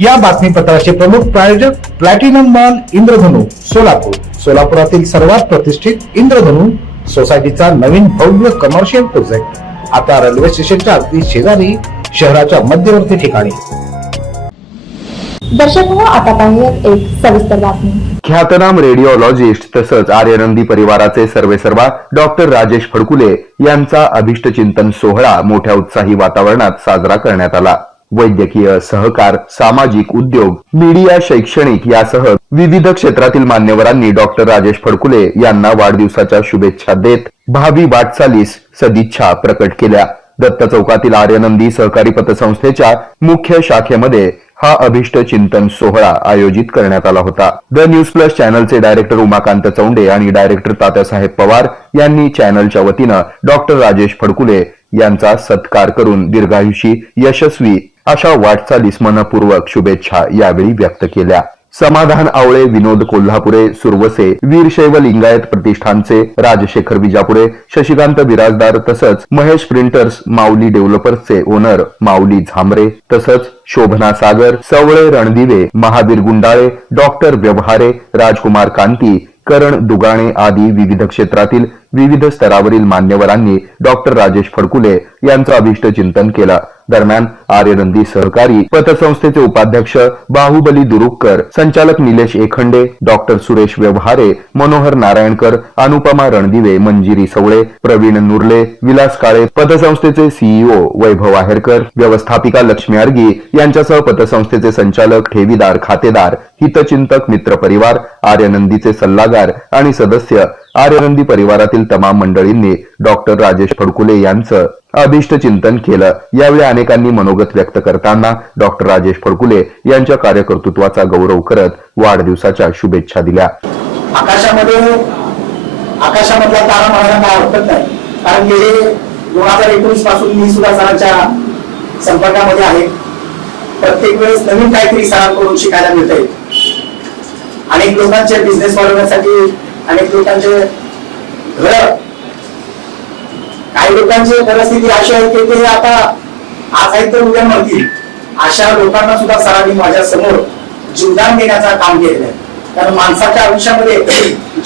या बातमीपत्राचे प्रमुख प्रायोजक प्लॅटिनम मॉल इंद्रधनु सोलापूर. सोलापुरातील सर्वात प्रतिष्ठित इंद्रधनु सोसायटीचा नवीन भव्य कमर्शियल प्रोजेक्ट आता रेल्वे स्टेशनच्या अगदी शेजारी शहराच्या मध्यवर्ती ठिकाणी. दर्शक हो आता पाहूयात एक सविस्तर बातमी. ख्यातनाम रेडिओलॉजिस्ट तसंच आर्यनंदी परिवाराचे सर्वेसर्वा डॉक्टर राजेश फडकुले यांचा अभिष्ट चिंतन सोहळा मोठ्या उत्साही वातावरणात साजरा करण्यात आला. वैद्यकीय सहकार सामाजिक उद्योग मीडिया शैक्षणिक यासह विविध क्षेत्रातील मान्यवरांनी डॉक्टर राजेश फडकुले यांना वाढदिवसाच्या शुभेच्छा देत भावी वाटचालीस सदिच्छा प्रकट केल्या. दत्त चौकातील आर्यनंदी सहकारी पतसंस्थेच्या मुख्य शाखेमध्ये हा अभिष्ट चिंतन सोहळा आयोजित करण्यात आला होता. द न्यूज प्लस चॅनलचे डायरेक्टर उमाकांत चौंडे आणि डायरेक्टर तात्यासाहेब पवार यांनी चॅनलच्या वतीनं डॉक्टर राजेश फडकुले यांचा सत्कार करून दीर्घायुषी यशस्वी अशा वाटचालीस मनपूर्वक शुभेच्छा यावेळी व्यक्त केल्या. समाधान आवळे विनोद कोल्हापुरे सुरवसे वीरशैव लिंगायत प्रतिष्ठानचे राजशेखर विजापुरे शशिकांत बिराजदार तसंच महेश प्रिंटर्स माऊली डेव्हलपर्सचे ओनर माऊली झांबरे तसंच शोभना सागर सवळे रणदिवे महावीर गुंडाळे डॉक्टर व्यवहारे राजकुमार कांती करण दुगाणे आदी विविध क्षेत्रातील विविध स्तरावरील मान्यवरांनी डॉक्टर राजेश फडकुले यांचं अभिष्ट चिंतन केलं. दरम्यान आर्यनंदी सहकारी पतसंस्थेचे उपाध्यक्ष बाहुबली दुरुक्कर संचालक निलेश एखंडे डॉक्टर सुरेश व्यवहारे मनोहर नारायणकर अनुपमा रणदिवे मंजिरी सवळे प्रवीण नुरले विलास काळे पतसंस्थेचे सीईओ वैभव आहेरकर व्यवस्थापिका लक्ष्मी अर्गी यांच्यासह पतसंस्थेचे संचालक ठेवीदार खातेदार हितचिंतक मित्र परिवार आर्यनंदीचे सल्लागार आणि सदस्य आर्यनंदी परिवारातील तमाम मंडळींनी डॉक्टर राजेश फडकुले यांचं अभिष्ट चिंतन केलं. यावेळी अनेकांनी मनोगत व्यक्त करताना डॉक्टर राजेश फडकुले यांच्या कार्यकर्तृत्वाचा गौरव करत वाढदिवसाच्या शुभेच्छा दिल्या. आकाशामध्ये हो. आकाशामधला तारा म्हणायला काय हरकत नाही. कारण गेले दोन हजार एकोणीसपासून मी सुद्धा सरांच्या संपर्कामध्ये आहे. प्रत्येक वेळेस नवीन काहीतरी सरांकडून शिकायला मिळतंय. अनेक लोकांचे बिझनेस वाढवण्यासाठी अनेक लोकांचे घर. काही लोकांची परिस्थिती अशी आहे की ते आता आज आहेत तर उद्या मरतील अशा लोकांना सुद्धा सरांनी माझ्यासमोर जीवदान देण्याचं काम केलेलं आहे. कारण माणसाच्या आयुष्यामध्ये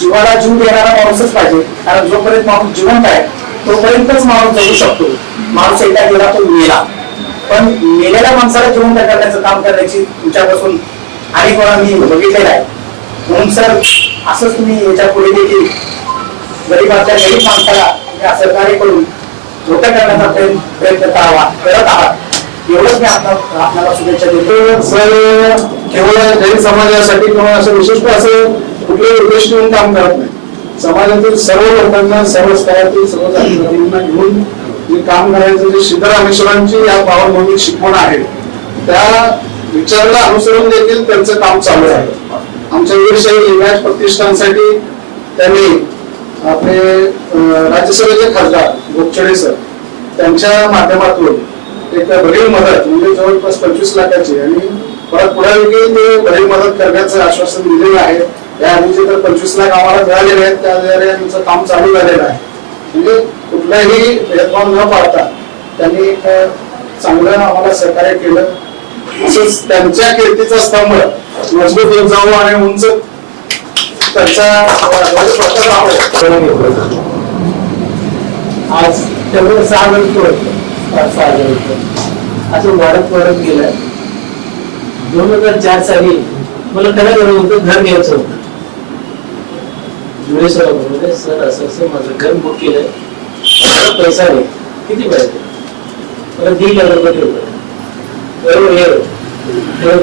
जीवाला जीव देणारा माणूसच पाहिजे. कारण जोपर्यंत माणूस जिवंत आहे तोपर्यंतच माणूस जगू शकतो. माणूस एकदा गेला तो मेला. पण मेलेल्या माणसाला जिवंत करण्याचं काम करण्याची तुमच्यापासून अनेक वेळा मी बघितलेलं आहे. म्हणून सर असंच तुम्ही याच्यापुढे देखील गरीबाच्या गरीब माणसाला या सहकार्य करून धोका करण्याचा प्रयत्न प्रयत्न करावा करत आहात. एवढंच मी आपल्याला शुभेच्छा देतो. सर केवळ गरीब समाजासाठी किंवा असं विशिष्ट असं कुठलेही उद्देश घेऊन काम करत नाही? समाजातील सर्व लोकांना सर्व स्तरातील सर्व जाती घेऊन जे काम करायचं जे सिद्धरामेश्वरांची या पावनभूमीत शिकवण आहे त्या विचाराला अनुसरून देखील त्यांचं काम चालू आहे. आमच्या वीरशाही लिंगायत प्रतिष्ठानसाठी त्यांनी आपले राज्यसभेचे खासदार गोपचडे सर त्यांच्या माध्यमातून एक भरीव मदत म्हणजे जवळपास पंचवीस लाखाची आणि परत पुढे देखील ते भरीव मदत करण्याचं आश्वासन दिलेलं आहे. या आधीचे तर पंचवीस लाख आम्हाला मिळालेले आहेत त्याद्वारे आमचं काम चालू झालेलं आहे. म्हणजे कुठलाही भेदभाव न पाळता त्यांनी एक चांगलं आम्हाला सहकार्य केलं. तसंच त्यांच्या कीर्तीचा स्तंभ मजबूत होत जावं आणि उंच त्यांचा आज तेवढं सहा वेळ सहा वेळ असं वाढत वाढत गेलं दोन हजार चार साली मला खरं करायचं होतं घर घ्यायचं होतं. जुळे सर म्हणजे सर असं असं माझं घर बुक केलंय. पैसा नाही. किती पाहिजे? मला दीड हजार रुपये होतं तेव्हा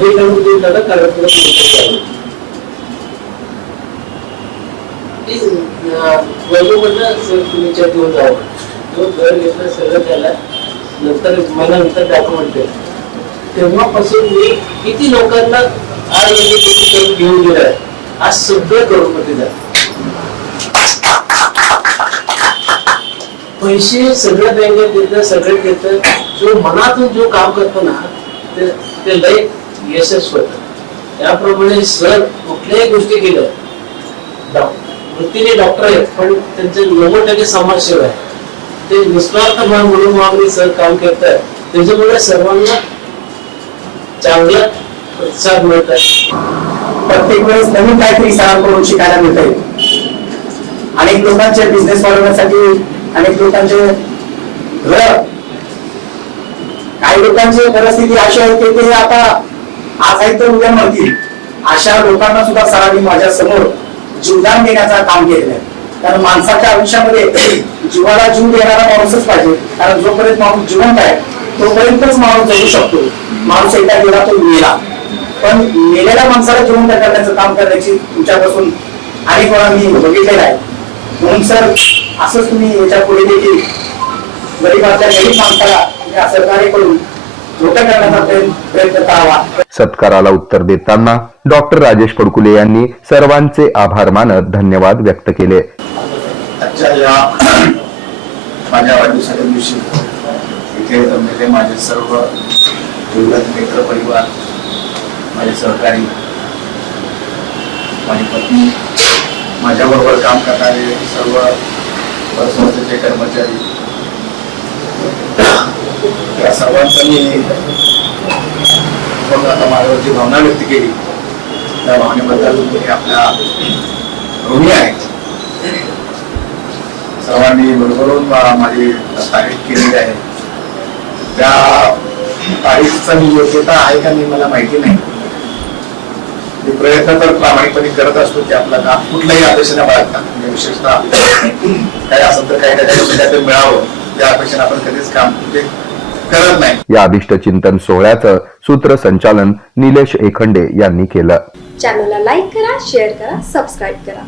घेऊन जावं घर सगळं त्याला. नंतर डॉक्युमेंट तेव्हापासून मी किती लोकांना आज म्हणजे घेऊन गेलाय आज सगळं करोडपती झालं पैसे सगळ्या बँकेत देतं सगळं देतं जो मनातून जो काम करतो ना ते ते लय यशस्वी होतं. त्याप्रमाणे सर कुठल्याही गोष्टी केल्या वृत्तीने डॉक्टर आहेत पण त्यांचे नव्वद टक्के समाजसेवा आहे ते निस्वार्थ भाव म्हणून मागणी सर काम करतात त्याच्यामुळे सर्वांना चांगलं प्रतिसाद मिळत आहे. प्रत्येक वेळेस नवीन काहीतरी करून शिकायला मिळत आहे अनेक लोकांचे बिझनेस वाढवण्यासाठी अनेक लोकांचे घर काही लोकांची परिस्थिती अशी आहे की ते आता आज आहेत तर उद्या मरतील अशा लोकांना सुद्धा सरांनी माझ्यासमोर जीवदान देण्याचं काम केलेलं आहे. कारण माणसाच्या आयुष्यामध्ये जीवाला जीव देणारा माणूसच पाहिजे. कारण जोपर्यंत माणूस जिवंत आहे तोपर्यंतच माणूस जगू शकतो. माणूस एकदा गेला तो मेला. पण मेलेल्या माणसाला जिवंत करण्याचं काम करण्याची तुमच्यापासून अनेक वेळा मी बघितलेलं आहे. म्हणून सर असंच तुम्ही याच्यापुढे देखील गरीबातल्या गरीब माणसाला सत्काराला उत्तर देताना डॉक्टर राजेश फडकुले यांनी सर्वांचे आभार मानत धन्यवाद व्यक्त केले. आजच्या या माझ्या वाढदिवसाच्या दिवशी इथे जमलेले माझे सर्व मित्र परिवार माझे सहकारी माझी पत्नी माझ्याबरोबर काम करणारे सर्व संस्थेचे कर्मचारी या सर्वांचं मी आता माझ्यावरची भावना व्यक्त केली त्या भावनेबद्दल मी आपल्या ऋणी आहेत. सर्वांनी बरोबरून माझी तारीख केलेली आहे. त्या तारीखचा मी योग्यता आहे का नाही मला माहिती नाही. मी प्रयत्न तर प्रामाणिकपणे करत असतो की आपला काम कुठल्याही अपेक्षेने बाळगता. म्हणजे विशेषतः काही असं तर काही त्याच्या काहीतरी मिळावं. त्या अपेक्षेने आपण कधीच काम करत नाही. या अभिष्ट चिंतन सोहळ्याचं सूत्रसंचालन निलेश एखंडे यांनी केलं. चॅनलला लाईक करा शेअर करा सबस्क्राईब करा.